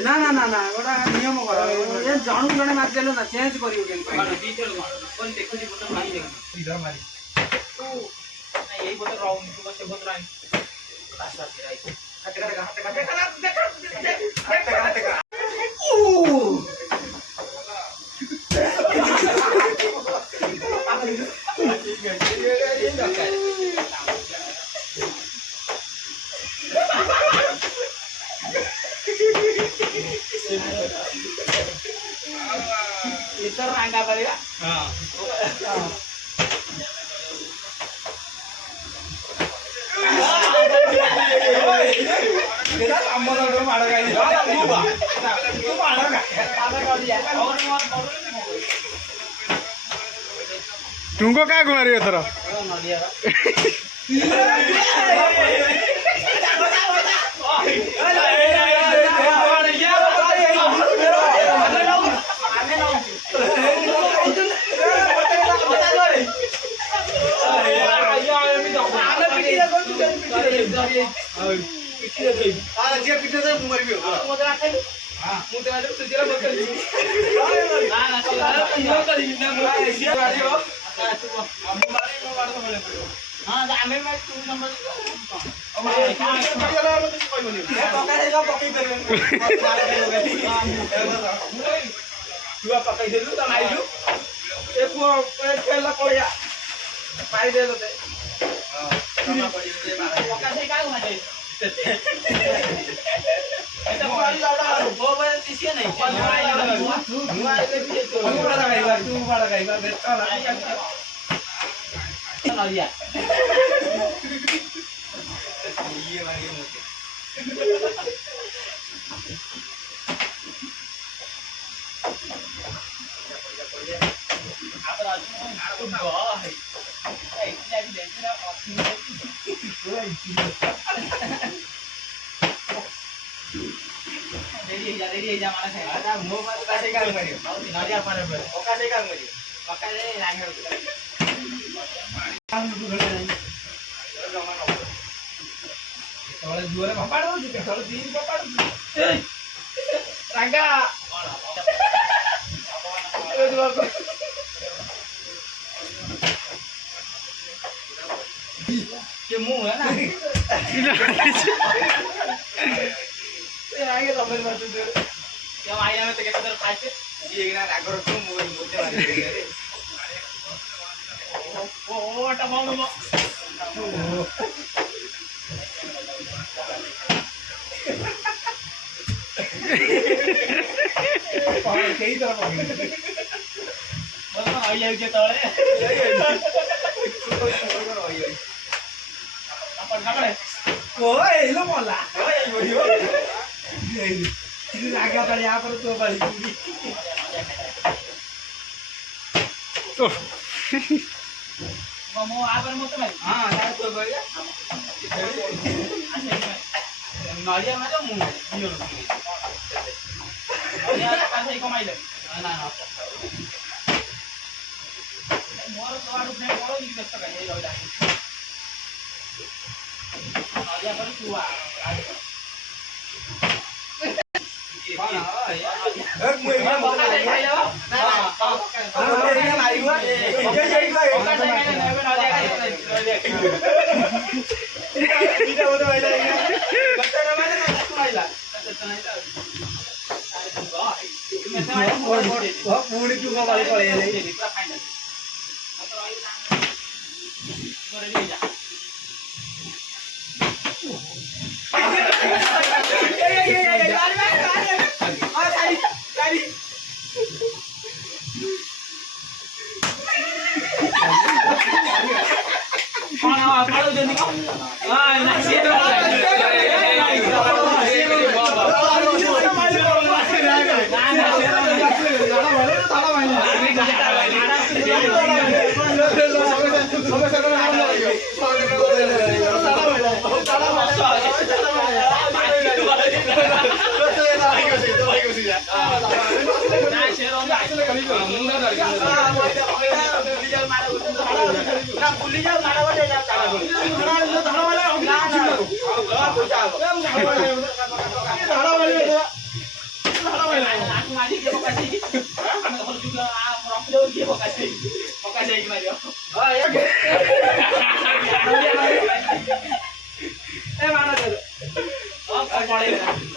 ना ना ना ना गोटा नियम कर जन जड़े मारिदेलु ना चेंज करियो केन itu rangka balik ya. kita tambah dulu malah kayak gitu. Itu malah nggak? Tunggu kagum hari itu loh. dua pakai dulu tak maju pela koya pai de lo de makasih kau aja itu kali ada वो बस किसी नहीं तू बड़ा गाइबा बेटा ना लिया ये मारी मुझे रेडी जा माला से आता मो पर कैसे काम करियो नरिया पर ओ कैसे काम करियो पक्का रे लागे काम दुगले नहीं जमा न तोले दुरे पपाडो जी के तोले तीन पपाडो ए रागा ए दुआ के मुंह है ना आगे तो मेरे पास क्या आया में तो कितना देर खाते ये ना रागर तो मुंह बोलते वाले रे ओ टमाओ नो पानी कई तरह पानी बस आया के तोड़े अपन खाकडे ओए लो मोला ओए बोलियो ini agak kali apa tuh balik ini tuh mau apa mau tuh saya tuh balik nari yang ada mau nyuruh ya kasih komai deh nah mau harus kalau ini bisa kayak ya udah nari yang baru tua ନା ବୁଲି ଯାଉ ମାଡ଼ ଗଲେ ଯାଉ ଚାଲ ବୁଲି ଧଡ଼ ମାରିଲେ ନା ନା ପଇସା ହବ ଧଡ଼ ମାରିଲେ ଧଡ଼ ମାରିଲେ aku maju dia pokoknya sih. Kalau juga merokok jauh dia pokoknya sih. Pokoknya sih gimana ya? ହଁ ଏ mana tuh? Oh, boleh.